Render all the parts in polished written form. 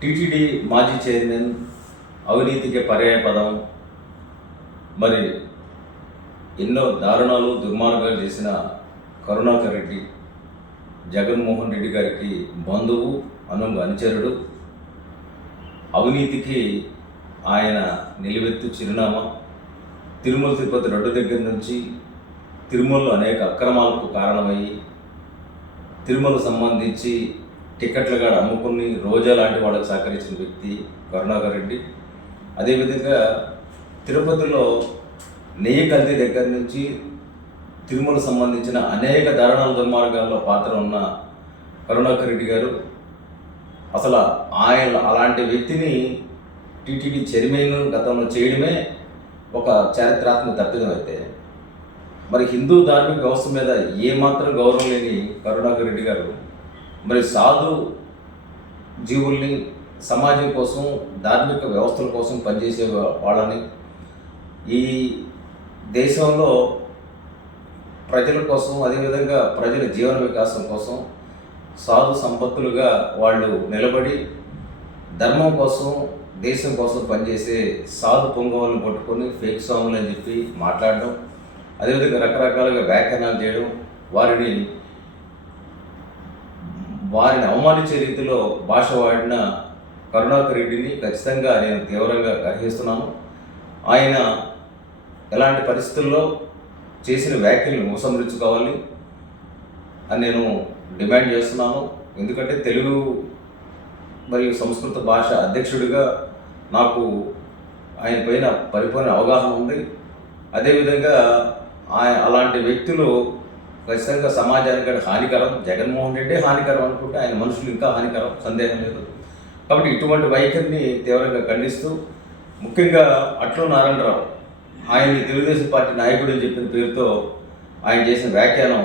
TTD మాజీ chairman, అవినీతికి పర్యాయపదం, మరి ఎన్నో దారుణాలు దుర్మార్గాలు చేసిన కరుణాకర్ రెడ్డి జగన్మోహన్ రెడ్డి గారికి బంధువు, అనుచరుడు, అవినీతికి ఆయన నిలువెత్తు చిరునామా. తిరుమల తిరుపతి రోడ్డు దగ్గర నుంచి తిరుమలలో అనేక అక్రమాలకు కారణమయ్యి తిరుమలకు సంబంధించి టికెట్లు కూడా అమ్ముకుని రోజా లాంటి వాళ్ళకి సహకరించిన వ్యక్తి కరుణాకర్ రెడ్డి. అదేవిధంగా తిరుపతిలో నెయ్యి కల్తీ దగ్గర నుంచి తిరుమలకు సంబంధించిన అనేక దారుణాల దుర్మార్గాల్లో పాత్ర ఉన్న కరుణాకర్ రెడ్డి గారు, అసలు ఆయన అలాంటి వ్యక్తిని టీటీడీ చైర్మన్ గతంలో చేయడమే ఒక చారిత్రాత్మక తప్పిదం. అయితే మరి హిందూ ధార్మిక వ్యవస్థ మీద ఏమాత్రం గౌరవం లేని కరుణాకర్ రెడ్డి గారు మరి సాధు జీవుల్ని సమాజం కోసం, ధార్మిక వ్యవస్థల కోసం పనిచేసే వాళ్ళని, ఈ దేశంలో ప్రజల కోసం, అదేవిధంగా ప్రజల జీవన వికాసం కోసం సాధు సంపత్తులుగా వాళ్ళు నిలబడి ధర్మం కోసం, దేశం కోసం పనిచేసే సాధు పొంగవులను పట్టుకొని ఫేక్ స్వాములు అని చెప్పి మాట్లాడడం, అదేవిధంగా రకరకాలుగా వ్యాఖ్యానాలు చేయడం, వారిని అవమానించే రీతిలో భాష వాడిన కరుణాకర్ రెడ్డిని ఖచ్చితంగా నేను తీవ్రంగా గ్రహిస్తున్నాను. ఆయన ఎలాంటి పరిస్థితుల్లో చేసిన వ్యాఖ్యలను ఉపసంహరించుకోవాలి అని నేను డిమాండ్ చేస్తున్నాను. ఎందుకంటే తెలుగు మరియు సంస్కృత భాష అధ్యక్షుడిగా నాకు ఆయన పైన పరిపూర్ణ అవగాహన ఉంది. అదేవిధంగా అలాంటి వ్యక్తులు ఖచ్చితంగా సమాజానికి హానికరం. జగన్మోహన్ రెడ్డి హానికరం అనుకుంటే ఆయన మనుషులు ఇంకా హానికరం, సందేహం లేదు. కాబట్టి ఇటువంటి వైఖరిని తీవ్రంగా ఖండిస్తూ, ముఖ్యంగా అట్లు నారాయణరావు ఆయన్ని తెలుగుదేశం పార్టీ నాయకుడు అని చెప్పిన పేరుతో ఆయన చేసిన వ్యాఖ్యానం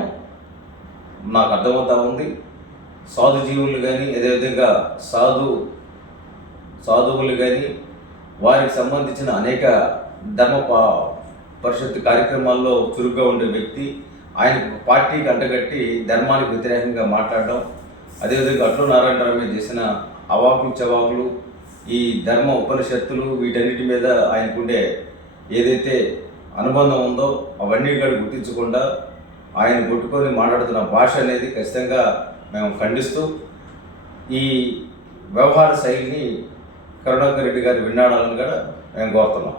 నాకు అర్థమవుతూ ఉంది. సాధు జీవులు కానీ, అదేవిధంగా సాధువులు కానీ, వారికి సంబంధించిన అనేక ధర్మ పరిషత్ కార్యక్రమాల్లో చురుగ్గా ఉండే వ్యక్తి ఆయన పార్టీకి అంటగట్టి ధర్మానికి వ్యతిరేకంగా మాట్లాడడం, అదేవిధంగా అట్లు నారాయణరావు మీద చేసిన అవాకులు చవాకులు, ఈ ధర్మ ఉపనిషత్తులు, వీటన్నిటి మీద ఆయనకుండే ఏదైతే అనుబంధం ఉందో అవన్నీ కూడా గుర్తించకుండా ఆయన కొట్టుకొని మాట్లాడుతున్న భాష అనేది ఖచ్చితంగా మేము ఖండిస్తూ, ఈ వ్యవహార శైలిని కరుణాకర్ రెడ్డి గారు విన్నాడాలని కూడా మేము కోరుతున్నాం.